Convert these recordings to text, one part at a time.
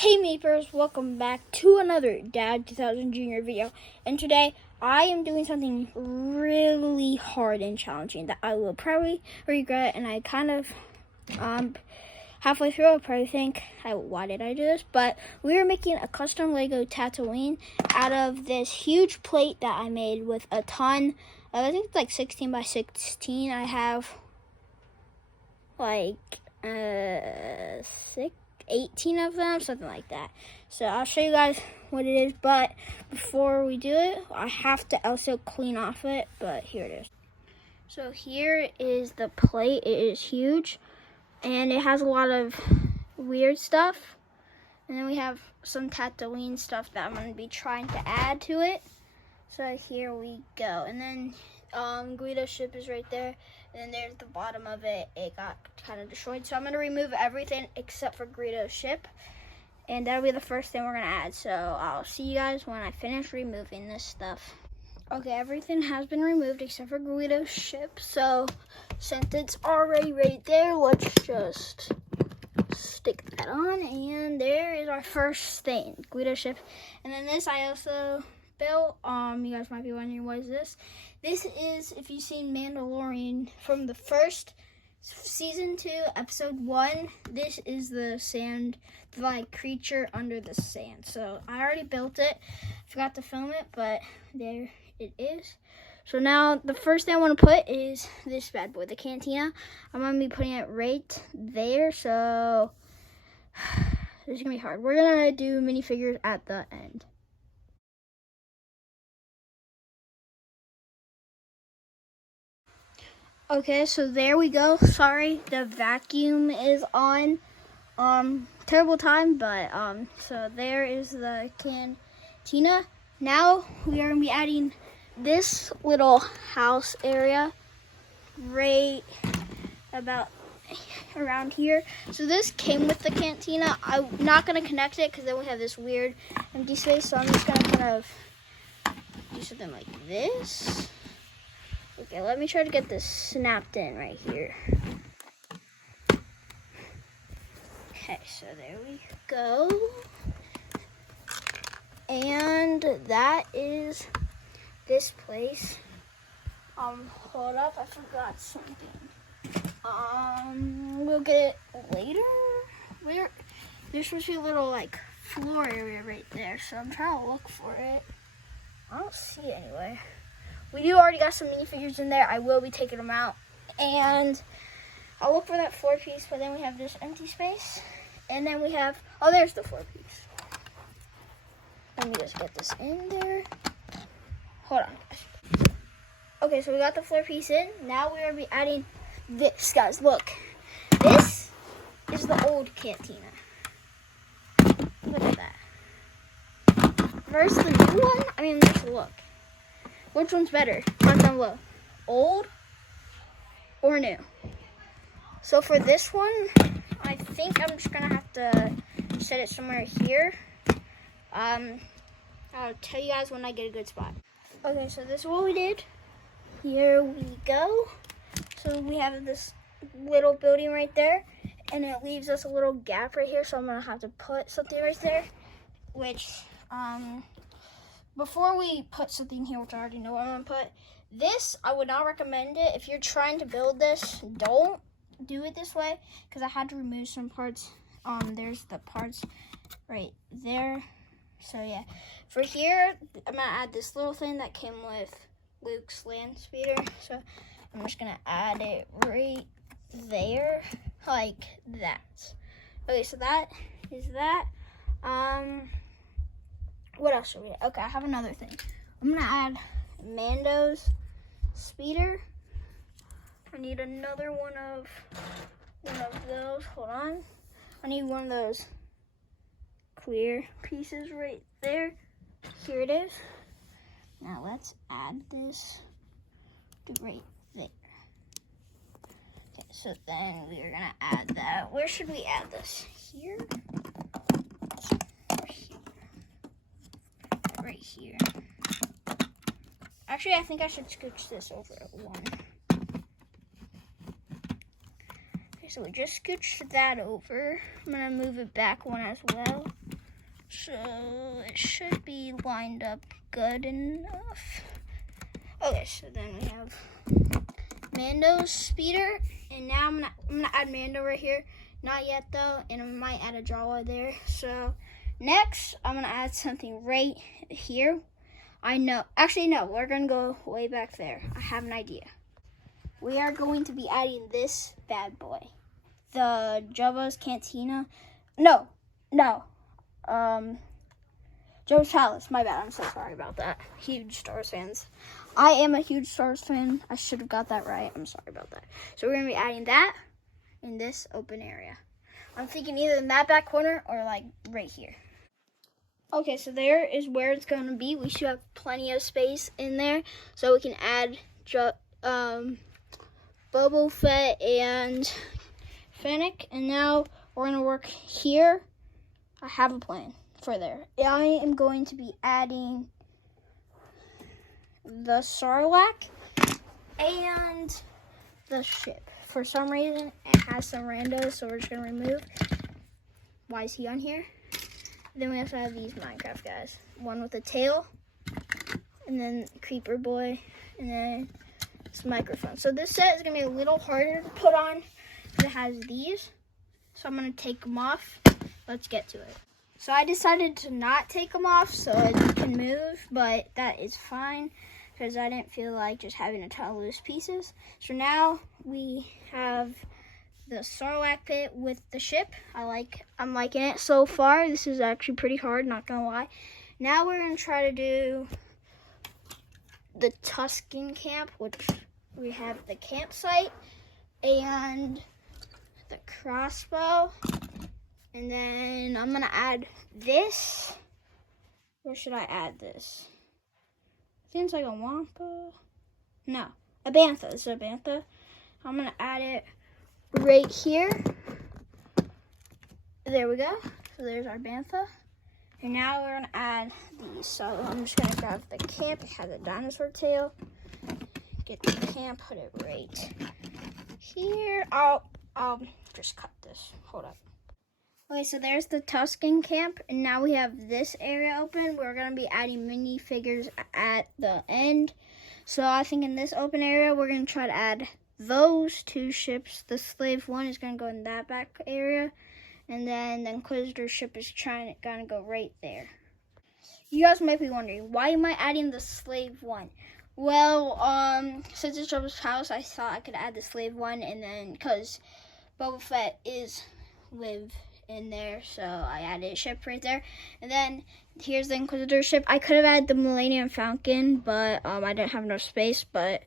Hey Mapers, welcome back to another Dad 2000 Junior video. And today I am doing something really hard and challenging that I will probably regret. And I kind of, halfway through, I'll probably think, why did I do this? But we are making a custom Lego Tatooine out of this huge plate that I made with a ton of, I think it's like 16 by 16. I have like 18 of them, something like that. So I'll show you guys what it is, but before we do it, I have to also clean off it, but here it is. So here is the plate. It is huge, and it has a lot of weird stuff. And then we have some Tatooine stuff that I'm going to be trying to add to it. So here we go. And then Guido's ship is right there. And then there's the bottom of it. It got kind of destroyed. So I'm going to remove everything except for Guido's ship. And that'll be the first thing we're going to add. So I'll see you guys when I finish removing this stuff. Okay, everything has been removed except for Guido's ship. So since it's already right there, let's just stick that on. And there is our first thing, Guido's ship. And then this I also built. You guys might be wondering, what is this? This is, if you've seen Mandalorian from the first season 2, episode 1, this is the sand, like, creature under the sand. So I already built it. Forgot to film it, but there it is. So now the first thing I want to put is this bad boy, the cantina. I'm going to be putting it right there. So this is going to be hard. We're going to do minifigures at the end. Okay, so there we go. Sorry, the vacuum is on. Terrible time, but so there is the cantina. Now we are gonna be adding this little house area right about around here. So this came with the cantina. I'm not gonna connect it because then we have this weird empty space. So I'm just gonna kind of do something like this. Okay, let me try to get this snapped in right here. Okay, so there we go. And that is this place. Hold up, I forgot something. We'll get it later. There's supposed to be a little like floor area right there, so I'm trying to look for it. I don't see it anyway. We do already got some minifigures in there. I will be taking them out. And I'll look for that floor piece, but then we have this empty space. And then we have, oh, there's the floor piece. Let me just get this in there. Hold on, guys. Okay, so we got the floor piece in. Now we're going to be adding this, guys. Look, this is the old cantina. Look at that. Versus the new one, I mean, let's look. Which one's better? Comment down below. Old or new? So for this one, I think I'm just gonna have to set it somewhere here. I'll tell you guys when I get a good spot. Okay, so this is what we did. Here we go. So we have this little building right there, and it leaves us a little gap right here. So I'm gonna have to put something right there, which before we put something here, which I already know what I'm going to put, this, I would not recommend it. If you're trying to build this, don't do it this way, because I had to remove some parts. There's the parts right there. So, yeah. For here, I'm going to add this little thing that came with Luke's land speeder. So, I'm just going to add it right there, like that. Okay, so that is that. What else should we add? Okay, I have another thing. I'm gonna add Mando's speeder. I need another one of those. Hold on. I need one of those clear pieces right there. Here it is. Now let's add this to right there. Okay, so then we are gonna add that. Where should we add this? Here? Right here. Actually, I think I should scooch this over at one. Okay, so we just scooched that over. I'm gonna move it back one as well. So it should be lined up good enough. Okay, so then we have Mando's speeder, and now I'm gonna add Mando right here. Not yet though, and I might add a Jawa there. So next, I'm gonna add something right here. I know, actually no, we're gonna go way back there. I have an idea. We are going to be adding this bad boy, the Jabba's Cantina. No, Jabba's Palace. My bad. I'm so sorry about that. Huge Star Wars fans. I am a huge Star Wars fan. I should have got that right. I'm sorry about that. So we're gonna be adding that in this open area. I'm thinking either in that back corner or like right here. Okay, so there is where it's gonna be. We should have plenty of space in there, so we can add Boba Fett and Fennec. And now we're gonna work here. I have a plan for there. I am going to be adding the Sarlacc and the ship. For some reason, it has some randos, so we're just gonna remove. Why is he on here? Then we also have these Minecraft guys. One with a tail, and then Creeper Boy, and then this microphone. So this set is gonna be a little harder to put on because it has these. So I'm gonna take them off. Let's get to it. So I decided to not take them off so it can move, but that is fine because I didn't feel like just having a ton of loose pieces. So now we have the Sarlacc pit with the ship. I'm liking it so far. This is actually pretty hard, not gonna lie. Now we're gonna try to do the Tusken camp, which we have the campsite and the crossbow. And then I'm gonna add this. Where should I add this? Seems like a Wampa. No, a Bantha. This is a Bantha. I'm gonna add it right here. There we go. So there's our Bantha. And now we're gonna add these. So I'm just gonna grab the camp. It has a dinosaur tail. Get the camp, put it right here. I'll just cut this. Hold up. Okay, so there's the Tusken camp, and now we have this area open. We're gonna be adding minifigures at the end. So I think in this open area, we're gonna try to add those two ships. The Slave one is gonna go in that back area, and then the Inquisitor ship is gonna go right there. You guys might be wondering, why am I adding the Slave one? Well, since it's Jabba's house, I thought I could add the Slave one, and then because Boba Fett is live in there, so I added a ship right there. And then here's the Inquisitor ship. I could have added the Millennium Falcon, but I didn't have enough space, but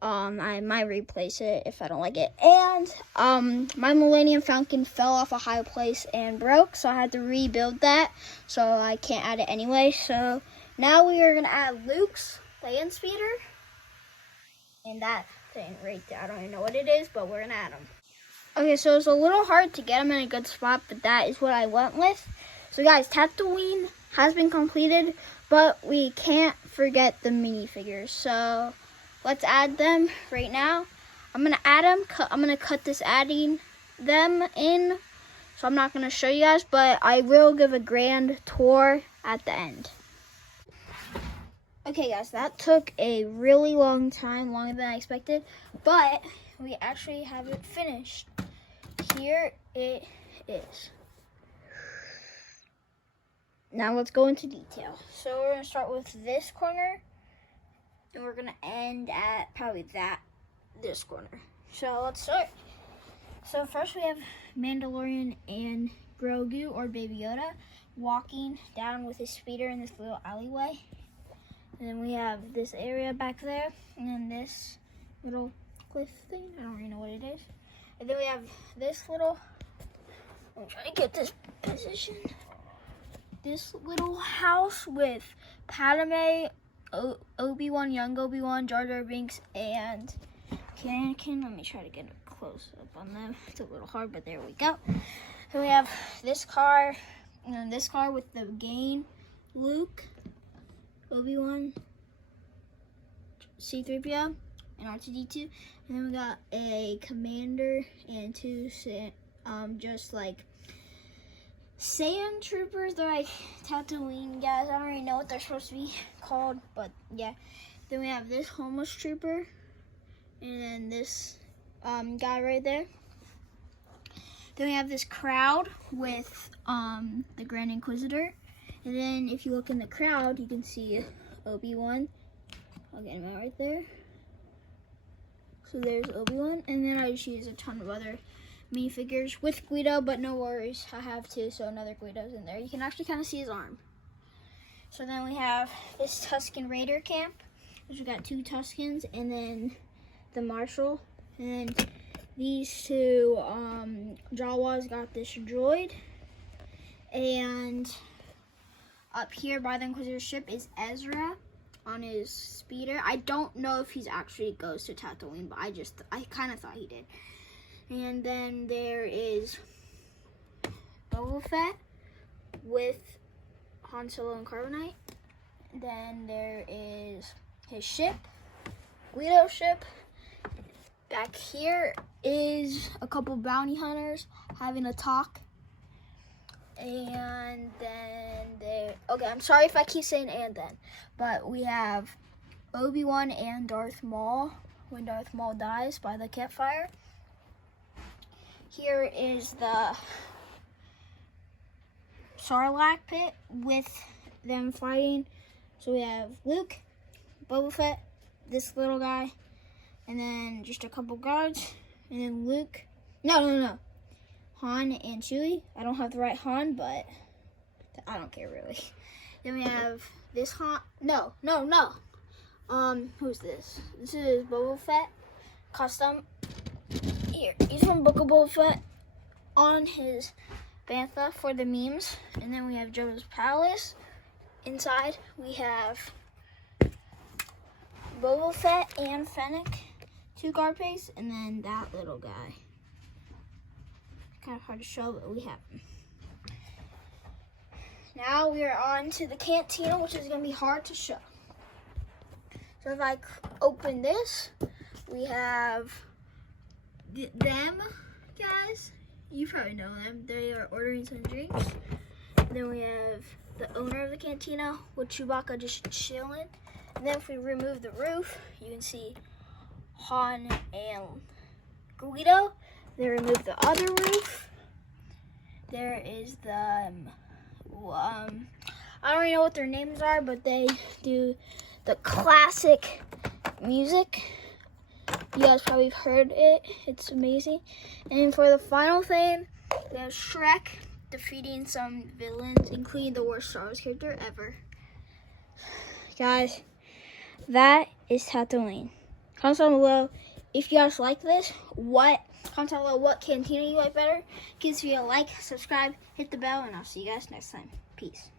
I might replace it if I don't like it. And my Millennium Falcon fell off a high place and broke, so I had to rebuild that, so I can't add it anyway. So now we are gonna add Luke's land speeder and that thing right there. I don't even know what it is, but we're gonna add them. Okay, so it's a little hard to get them in a good spot, but that is what I went with. So guys, Tatooine has been completed, but we can't forget the minifigures. So let's add them right now. I'm gonna add them. I'm gonna cut this adding them in. So I'm not gonna show you guys, but I will give a grand tour at the end. Okay guys, that took a really long time, longer than I expected, but we actually have it finished. Here it is. Now let's go into detail. So we're gonna start with this corner, and we're gonna end at probably this corner. So let's start. So first we have Mandalorian and Grogu, or Baby Yoda, walking down with his speeder in this little alleyway. And then we have this area back there, and then this little cliff thing. I don't really know what it is. And then we have this little, I'm trying to get this position. This little house with Padme, Obi-Wan, young Obi-Wan, Jar Jar Binks, and Anakin. Let me try to get a close up on them. It's a little hard, but there we go. And we have this car, and then this car with the Gain, Luke, Obi-Wan, C-3PO, and R2-D2. And then we got a commander and two just like sand troopers. They're like Tatooine guys. I don't really know what they're supposed to be called, but yeah. Then we have this homeless trooper, and then this guy right there. Then we have this crowd with the Grand Inquisitor. And then if you look in the crowd, you can see Obi-Wan. I'll get him out right there. So there's Obi-Wan. And then I just use a ton of other minifigures with Guido, but no worries. I have two, so another Guido's in there. You can actually kind of see his arm. So then we have this Tusken Raider camp, which we got two Tuskens, and then the Marshal. And then these two Jawas got this droid. And up here by the Inquisitor's ship is Ezra on his speeder. I don't know if he's actually goes to Tatooine, but I kind of thought he did. And then there is Boba Fett with Han Solo and Carbonite. Then there is his ship, Guido's ship. Back here is a couple bounty hunters having a talk. And then okay, I'm sorry if I keep saying and then, but we have Obi-Wan and Darth Maul when Darth Maul dies by the campfire. Here is the Sarlacc pit with them fighting. So we have Luke, Boba Fett, this little guy, and then just a couple guards, and then Luke. No. Han and Chewie. I don't have the right Han, but I don't care really. Then we have this Han. No. Who's this? This is Boba Fett custom. Here, he's from Book of Boba Fett on his bantha for the memes. And then we have Jabba's palace. Inside we have Boba Fett and Fennec, two guard pace, and then that little guy. Kind of hard to show, but we have them. Now we are on to the cantina, which is going to be hard to show. So if I open this, we have them guys. You probably know them. They are ordering some drinks. Then we have the owner of the cantina with Chewbacca just chilling. And then if we remove the roof, you can see Han and Guido. They remove the other roof. There is the, I don't really know what their names are, but they do the classic music. You guys probably heard it. It's amazing. And for the final thing, we have Shrek defeating some villains, including the worst Star Wars character ever. Guys, that is Tatooine. Comment down below if you guys like this. Comment down below what cantina you like better. Give this video a like, subscribe, hit the bell, and I'll see you guys next time. Peace.